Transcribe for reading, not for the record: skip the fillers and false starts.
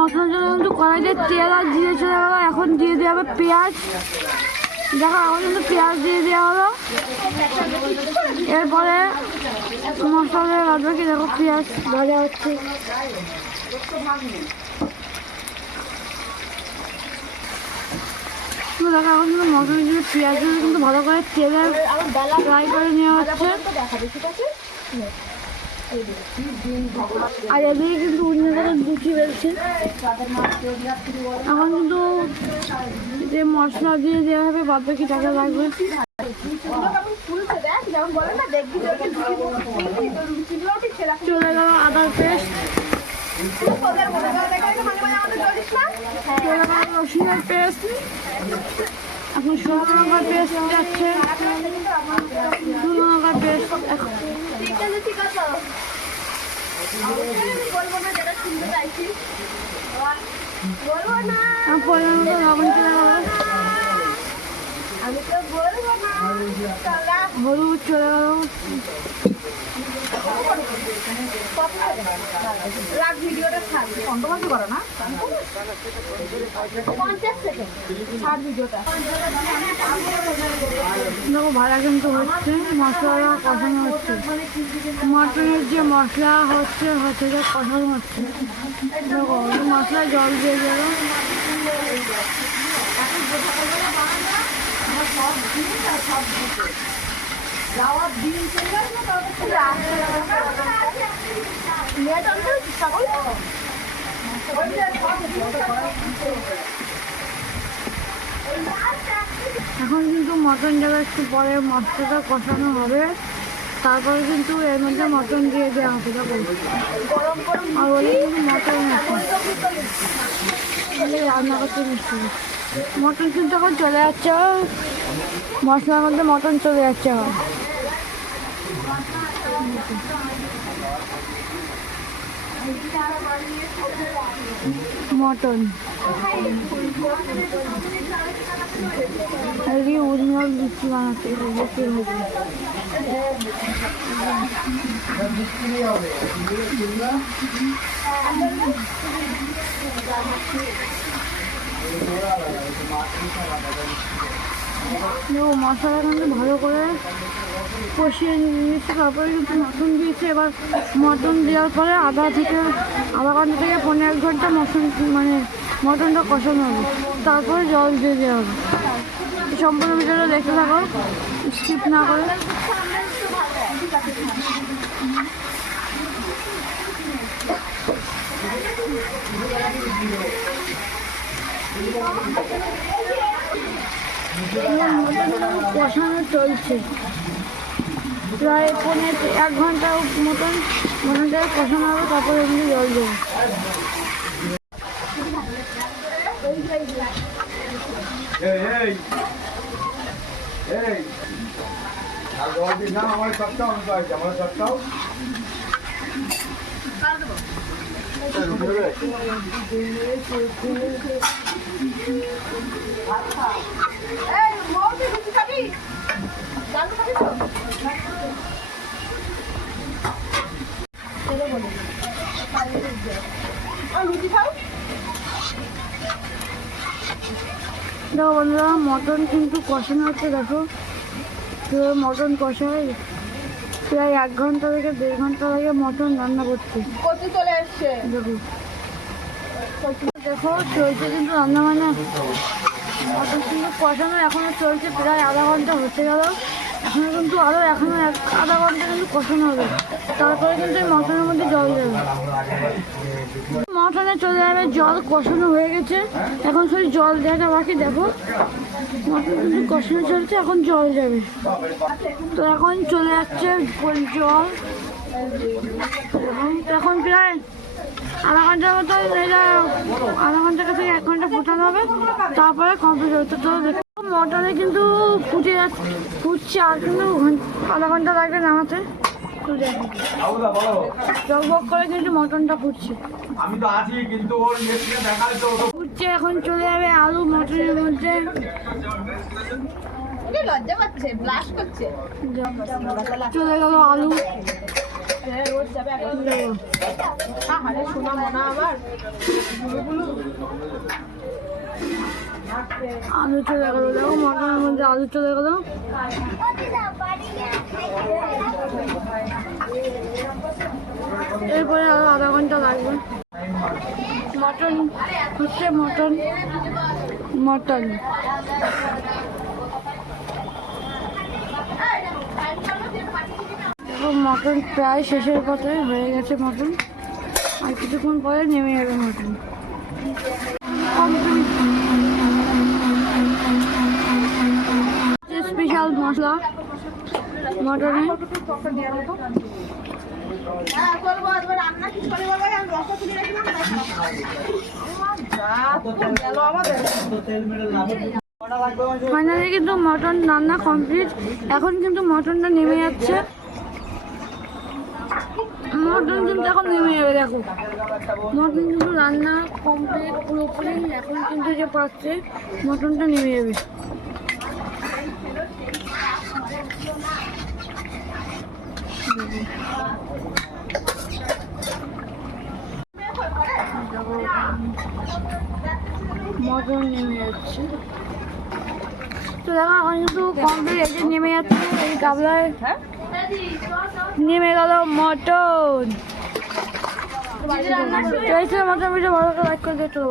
মশলার জন্য কিন্তু কড়াইতে তেল আর দিয়ে চলে গেলো। এখন দিয়ে দেওয়া হবে পেঁয়াজ। দেখো এখন কিন্তু পেঁয়াজ দিয়ে দেওয়া হলো। এরপরে মশলা রাখবে কি দেখো পেঁয়াজ ভাজা হচ্ছে। দেখো এখন কিন্তু মশলা দিয়ে পেঁয়াজগুলো কিন্তু ভালো করে তেলে ফ্রাই করে নেওয়া হচ্ছে। আর এদিকে কিন্তু অন্য করে লুচি বেলছে। এখন কিন্তু যে মশলা দিয়ে দেওয়া হবে বাদ বাকি টাকা লাগবে। চলে গেল আদার পেস্ট, চলে গেল রসুনের পেস্ট, এখন শুকনো লঙ্কার পেস্ট যাচ্ছে। শুকনো লঙ্কার পেস্ট পরিমাণ মতো লবণ চলে গেল, হলুদ চলে গেল। দেখো ভাড়া কিন্তু হচ্ছে, মশলা কষানো হচ্ছে। মটনের যে মশলা হচ্ছে কষানো হচ্ছে। দেখো মশলা জল দিয়ে গেল। এখন কিন্তু মটন যাবে, একটু পরে মশলাটা কষানো হবে, তারপরে কিন্তু এর মধ্যে মটন দিয়ে দেওয়া হবে। আর ওই কিন্তু মটন রান্না করতে মিষ্টি মটন কিন্তু এখন চলে যাচ্ছে, মশলার মধ্যে মটন চলে যাচ্ছে। এখন মটন উড়িয়ে লুচি বানাচ্ছে। মশলা কিন্তু ভালো করে কষিয়ে নিয়েছে, তারপরে কিন্তু মটন দিয়েছে। এবার মটন দেওয়ার পরে আধা ঘন্টা থেকে 1.5 ঘন্টা মটনটা কষানো হবে, তারপরে জল দিয়ে দেওয়া হবে। সম্পূর্ণ ভিডিওটা দেখতে থাকো, স্কিপ না করে। কষানো চলছে প্রায় 1 ঘন্টা মতন মটনটা কষানো হবে, তারপরে এমনি জল দেবো। আমার সবটাও আমার সবটাও দেখো বন্ধুরা মটন কিন্তু কষানো হচ্ছে। দেখো মটন কষায় প্রায় 1 ঘন্টা থেকে 1.5 ঘন্টা লাগে মটন রান্না করতে। চলে আসছে দেখো চলছে কিন্তু রান্না মটন কিন্তু কষানো এখনো চলছে, প্রায় আধা ঘন্টা হতে গেল। এখনো কিন্তু এখনো আধা ঘন্টা কিন্তু কষানো হবে, তারপরে কিন্তু এই মটনের মধ্যে জল দেবে। মটনে চলে যাবে জল, কষানো হয়ে গেছে, এখন শুধু জল দেওয়াটা বাকি। দেখো মটন কিন্তু কষানো চলছে, এখন জল যাবে। তো এখন চলে যাচ্ছে জল। এখন প্রায় আধা ঘন্টার মতো, এটা আধা ঘন্টা থেকে 1 ঘন্টা ফোটানো হবে, তারপরে কমপ্লিট হবে। তো দেখো মটনে কিন্তু ফুটছে, আর কিন্তু আধা ঘন্টা লাগবে নামাতে। টকবক করে কিন্তু মটনটা ফুটছে। ফুটছে, এখন চলে যাবে আলু মটনের মধ্যে। লজ্জা পাচ্ছে, ব্লাশ করছে। চলে গেল আলু। আলু চলে গেলো, দেখো মটনের মধ্যে আলু চলে গেলো। এরপরে আরো আধা ঘন্টা লাগবে। মটন হচ্ছে মটন মটন মটন প্রায় শেষের পথে হয়ে গেছে মটন, আর কিছুক্ষণ পরে নেমে যাবে মটন। স্পেশাল মশলা মটনে, ফাইনালি কিন্তু মটন রান্না কমপ্লিট। এখন কিন্তু মটনটা নেমে যাচ্ছে, মটন কিন্তু এখন নেমে যাবে। দেখো মটন কিন্তু রান্না কমপ্লিট পুরোপুরি, এখন কিন্তু যে পাচ্ছে মটনটা নেমে যাবে। মটন নেমে যাচ্ছে, তো দেখো এখন কিন্তু কমপ্লিট এসে নেমে যাচ্ছে। এই গাবলায় নেমে গেল মটন। মটন ভিডিও ভালো করে লাইক করে দিতে।